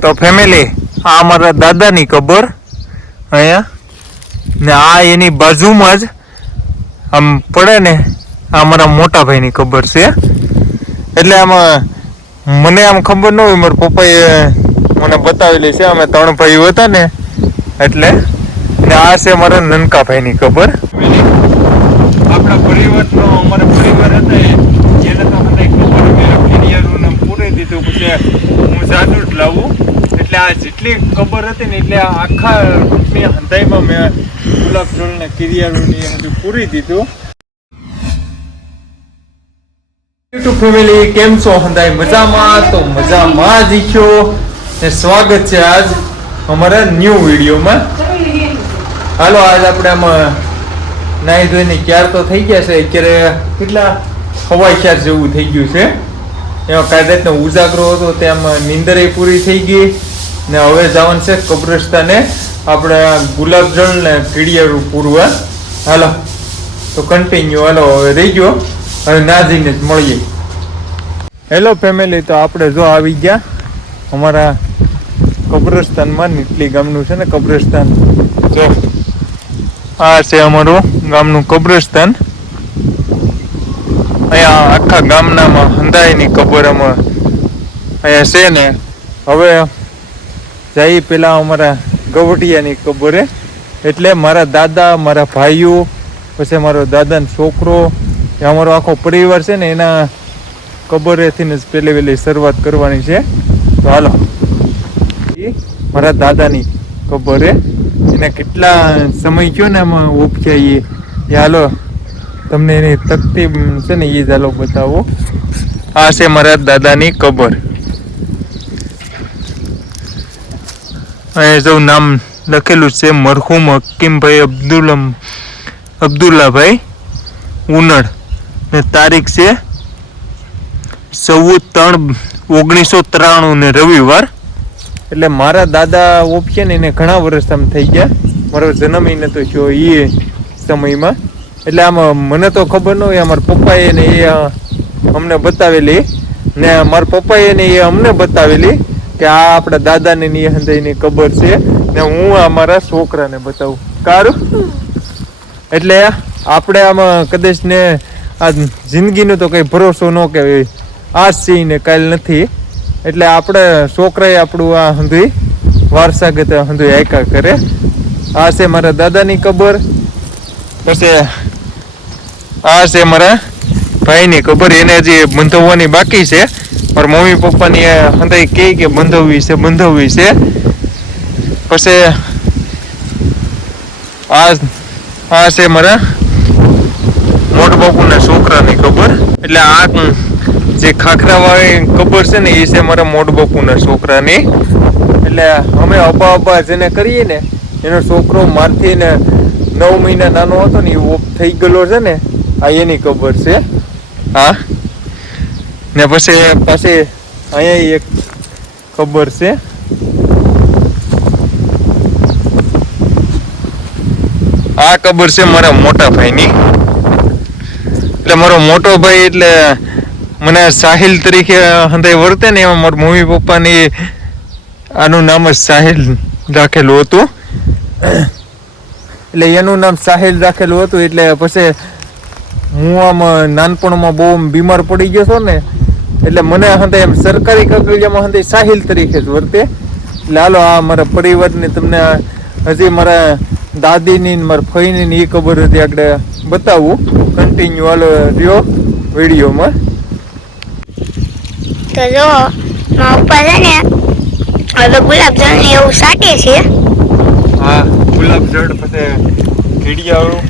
તો ફેમિલી આ અમારા દાદાની કબર અહીંયા ને આ એની બાજુમાં જ આમ પડે ને આ અમારા મોટા ભાઈની કબર છે. એટલે આમાં મને આમ ખબર ન હોય, મારા પપ્પાએ મને બતાવેલી છે. અમે 3 ભાઈઓ હતા ને એટલે. ને આ છે મારા નનકા ભાઈની કબર. આપણા પરિવારનો અમારા પરિવાર હતા એને તો મને ખબર મેં પૂરી દીધું. પછી હું જાદુ જ લાવું એટલે આ જેટલી ખબર હતી ને એટલે આખા રૂટની હંધાઈમાં મેં ગુલાબજળ ને કિરિયાળુની એ બધું પૂરી દીધું. યુટ્યુબ ફેમિલી કેમ છો? હંધાઈ મજામાં? તો મજામાં જ છો ને સ્વાગત છે આજ અમારા ન્યૂ વિડીયોમાં. હાલો આજ આપણે આમાં નાહી ધોઈને ક્યાર તો થઈ ગયા છે. અત્યારે કેટલા હવાઈ ક્યાર જેવું થઈ ગયું છે. એમાં કાંઈ રાતનો ઉજાગરો હતો તેમાં નીંદરે પૂરી થઈ ગઈ ને હવે જવાનું છે કબ્રસ્તાને આપણે ગુલાબજળ ને કીડિયાળું પૂરવા. હાલો તો કન્ટિન્યુ હાલો હવે રહી ગયો હવે ના જઈને જ મળીએ. હેલો ફેમિલી, તો આપણે જો આવી ગયા અમારા કબ્રસ્તાનમાં. નીટલી ગામનું છે ને કબ્રસ્તાન. જો આ છે અમારું ગામનું કબ્રસ્તાન. અહીંયા આખા ગામનામાં હંધાઈની કબર આમાં અહીંયા છે ને. હવે જઈ પેલા અમારા ગવટિયાની કબરે, એટલે મારા દાદા, મારા ભાઈઓ, પછી મારો દાદાનો છોકરો, અમારો આખો પરિવાર છે ને એના કબરેથી જ પહેલી વહેલી શરૂઆત કરવાની છે. તો હાલો મારા દાદાની કબરે એને કેટલા સમય થયો ને આમાં ઓપખ્યા એ હાલો તમને એની તકતીબ છે ને એ ચાલો બતાવો. આ છે મારા દાદાની કબર. અહીંયા જો નામ લખેલું છે મરહુમ હકીમભાઈ અબ્દુલ્લાભાઈ ઉનડ ને તારીખ છે 14/3/1993 ને રવિવાર. એટલે મારા દાદા ઓપશે ને એને ઘણા વર્ષ આમ થઈ ગયા. મારો જન્મ એ નતો થયો એ સમયમાં. એટલે આમાં મને તો ખબર ન હોય. અમારા પપ્પાએ ને એ અમને બતાવેલી ને મારા પપ્પાએ ને એ અમને બતાવેલી કે આ આપણા દાદાને ની હંધાઈની કબર છે ને હું અમારા છોકરાને બતાવું કારું. એટલે આપણે આમાં કદાચ ને આ જિંદગીનો તો કંઈ ભરોસો ન કહેવાય. આજ છે ને કાલ નથી. એટલે આપણે છોકરાએ આપણું આ હંધુઈ વારસાગત હંધુઈ આયકા કરે. આ છે મારા દાદાની કબર. પછી આ છે મારા ભાઈની કબર. એને હજી બંધાવવાની બાકી છે. મારા મમ્મી પપ્પાની હંધાઈ કહે કે બંધાવવી છે. પછી આ છે મારા મોટા બાપુના છોકરાની કબર. એટલે આ જે ખાખરાવાળી કબર છે ને એ છે મારા મોટા બાપુના છોકરાની. એટલે અમે અબ્બા જેને કરીએ ને એનો છોકરો મારથી ને 9 મહિના નાનો હતો ને એ ઓફ થઈ ગયેલો છે ને આ એની કબર છે. હા ને પછી અહીંયા એક કબર છે. આ કબર છે મારા મોટા ભાઈની. એટલે મારો મોટો ભાઈ એટલે મને સાહિલ તરીકે હંધાઈ વર્તે ને એમાં મારા મમ્મી પપ્પાની આનું નામ જ સાહિલ રાખેલું હતું. એટલે એનું નામ સાહિલ રાખેલું હતું. એટલે પછી હું આમ નાનપણમાં બહુ બીમાર પડી ગયો હતો ને એટલે મને હંધાઈ એમ સરકારી કગલિયામાં હંધાઈ સાહિલ તરીકે જ વર્તે. એટલે હાલો આ મારા પરિવારની તમને હજી મારા દાદીની મારા ફઈની એ ખબર હતી આપણે બતાવું. કન્ટિન્યુ હાલો રહ્યો વિડીયોમાં. તો જો મારા ઉપર છે ને હવે ગુલાબજળ ને એવું સાટે છે. હા ગુલાબજળ પછી કીડિયાળું.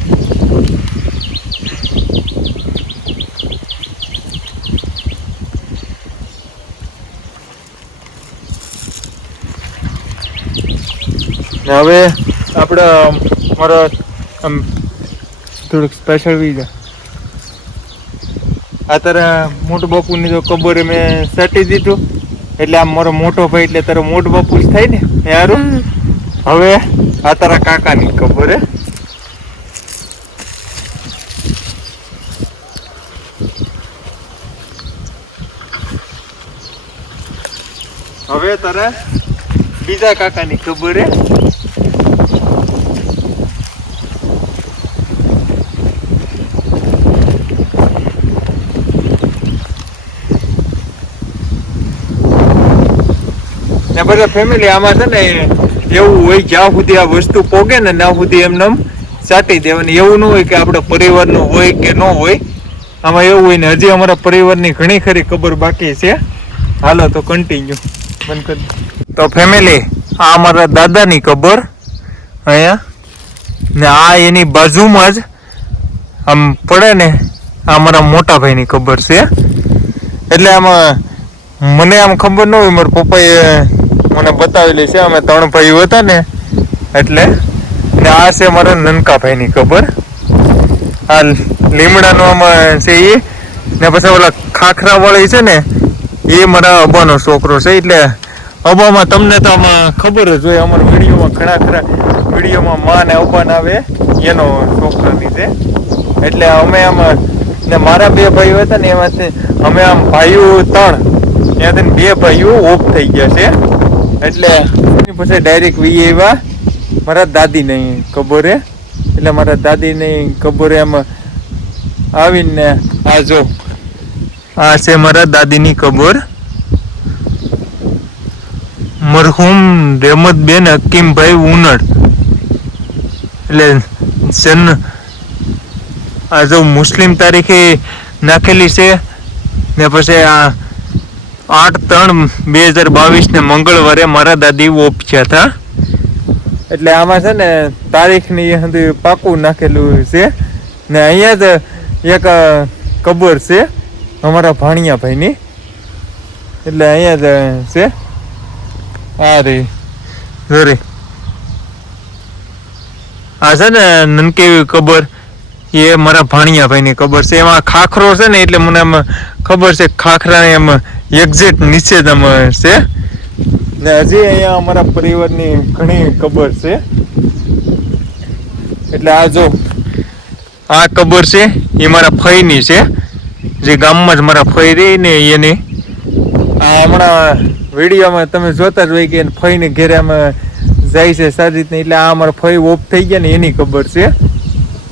હવે આપણે મારા થોડુંક સ્પેશિયલ વિઝા આ તારા મોટો બાપુની તો કબર મેં સાટી દીધું. એટલે આમ મારો મોટો ભાઈ એટલે તારો મોટો બાપુ જ થાય ને યારું. હવે આ તારા કાકાની કબર. હવે તારે બીજા કાકાની ખબર હે. ને બધા ફેમિલી આમાં છે ને એવું હોય જ્યાં સુધી આ વસ્તુ પોગે ને ત્યાં સુધી એમને સાટી દેવાની. એવું ન હોય કે આપણે પરિવારનું હોય કે ન હોય. આમાં એવું હોય ને હજી અમારા પરિવારની ઘણી ખરી ખબર બાકી છે. હાલો તો કન્ટિન્યુ બંધ કરી. તો ફેમિલી આ અમારા દાદાની કબર અહીંયા ને આ એની બાજુમાં જ આમ પડે ને આ અમારા મોટા ભાઈની કબર છે. એટલે આમાં મને આમ ખબર ન હોય, મારા પપ્પાએ મને બતાવેલી છે. અમે 3 ભાઈઓ હતા ને એટલે. ને આ છે મારા નનકા ભાઈની કબર. આ લીમડાનો આમાં છે એ. ને પછી ઓલા ખાખરા વાળી છે ને એ મારા અબ્બાનો છોકરો છે. એટલે અબ્બામાં તમને તો આમાં ખબર જ હોય, અમારા વિડીયોમાં ઘણા ખરા વિડીયોમાં માં ને અબ્બાને આવે એનો છોકરાની છે. એટલે અમે આમાં ને મારા 2 ભાઈઓ હતા ને એમાંથી અમે આમ ભાઈઓ 3 ત્યાંથી 2 ભાઈઓ ઓફ થઈ ગયા છે. એટલે પછી ડાયરેક્ટ વી આવ્યા મારા દાદીની ખબર હે. એટલે મારા દાદીની ખબર એમ આવીને આ જો આ છે મારા દાદીની કબર. મરહુમ રહેમતબેન હકીમભાઈ ઉનડ. એટલે જન આ જો મુસ્લિમ તારીખે નાખેલી છે. ને પછી આ 8/3/2022 ને મંગળવારે મારા દાદી ઓપચ્યા હતા. એટલે આમાં છે ને તારીખની સુધી પાકું નાખેલું છે. ને અહીંયા જ એક કબર છે અમારા ભાણિયા ભાઈની. એટલે અહીંયા જ છે આ રે જોરે. આ છે ને નનકેવી કબર એ મારા ભાણિયા ભાઈની કબર છે. એમાં ખાખરો છે ને એટલે મને આમ ખબર છે ખાખરા એમ એક્ઝેક્ટ નીચે જ આમ છે. ને હજી અહીંયા અમારા પરિવારની ઘણી કબર છે. એટલે આ જો આ કબર છે એ મારા ફઈની છે. જે ગામમાં જ મારા ફઈ રહી ને એની. આ હમણાં વિડીયોમાં તમે જોતા જ હોય કે ફઈને ઘેરે આમાં જાય છે સારી રીતના. એટલે આ અમારા ફઈ ઓફ થઈ ગયા ને એની ખબર છે.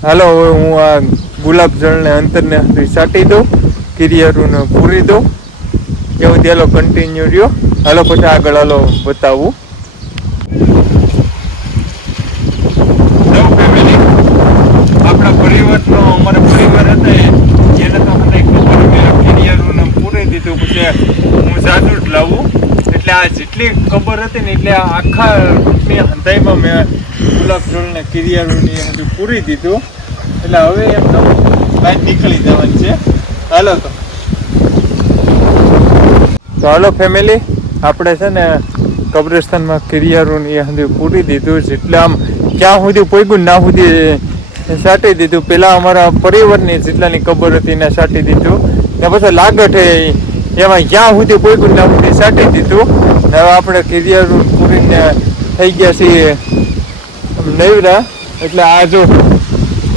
હાલો હવે હું આ ગુલાબ જળને અંતરને સાટી દઉં, કિરિયારૂને પૂરી દઉં. એવું ચાલો કન્ટિન્યુ રહ્યો. હાલો પછી આગળ હાલો બતાવું. આપણા પરિવારનો અમારા પરિવાર હતા એને તો મને ખબર કિરિયારૂને પૂરી દીધું. પછી હું જાજુ જ લાવું. એટલે આ જેટલી ખબર હતી ને એટલે આખા રૂટની હંધાઈમાં મેં ગુલાબ જળને કિરિયારૂની બધું પૂરી દીધું. એટલે હવે એમનો બહાર નીકળી જવાનું છે. હાલો તો હાલો ફેમિલી આપણે છે ને કબ્રસ્તાનમાં કિરિયારૂન એ સુધી પૂરી દીધું. જેટલે આમ ક્યાં સુધી પોગ્યું ના સુધી સાટી દીધું. પેલા અમારા પરિવારની જેટલાની કબર હતી એને સાટી દીધું. ને પછી લાગટ એમાં ક્યાં સુધી પોગ્યું ના સુધી સાટી દીધું. ને હવે આપણે કિરિયારૂન પૂરીને થઈ ગયા છીએ નવરા. એટલે આ જો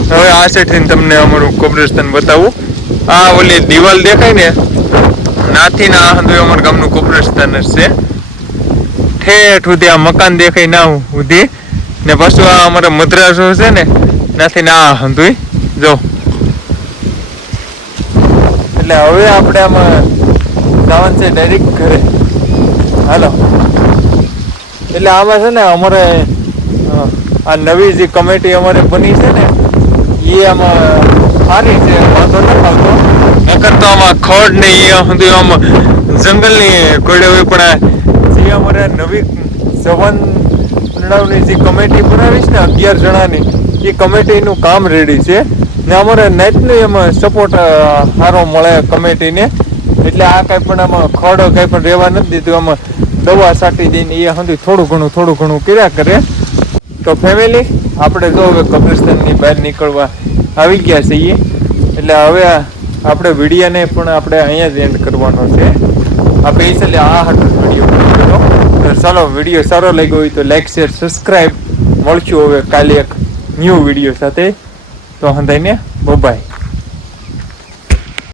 હવે આ સેઠીને તમને અમારું કબ્રસ્તાન બતાવું. આ ઓલી દિવાલ દેખાય ને નાથી ના હંધુ અમારા ગામનું કબ્રસ્તાન જ છે. ઠેઠ સુધી આ મકાન દેખાય ના સુધી. ને પાછું આ અમારા મદ્રાસો છે ને નાથી ના હંધુ જો. એટલે હવે આપણે આમાં જવાનું છે ડાયરેક્ટ ઘરે. હાલો એટલે આમાં છે ને અમારે આ નવી જે કમિટી અમારે બની છે ને એ આમાં સારી છે, વાંધો નથી આવતો. નકર તો આમાં ખડ ને એ સુધી આમ જંગલની કોડે હોય. પણ જે અમારે નવી સવનની જે કમિટી બનાવીશ ને 11 જણાની એ કમિટીનું કામ રેડી છે. ને અમારે નાઇટનો એમાં સપોર્ટ સારો મળે કમિટીને. એટલે આ કાંઈ પણ આમાં ખડ કાંઈ પણ રહેવા નથી દીધું. આમાં દવા છાંટી દઈને એ સુધી થોડું ઘણું કર્યા કરે. તો ફેમિલી આપણે જો હવે કબ્રસ્તાનની બહાર નીકળવા આવી ગયા છીએ. એટલે હવે આપણે વિડીયોને પણ આપણે અહીંયા જ એન્ડ કરવાનો છે. આપણે એ ચાલે આ હાટું વિડીયો. તો ચાલો વિડીયો સારો લાગ્યો હોય તો લાઈક શેર સબસ્ક્રાઈબ. મળશું હવે કાલે એક ન્યૂ વિડીયો સાથે. તો હંધાઈને બાય.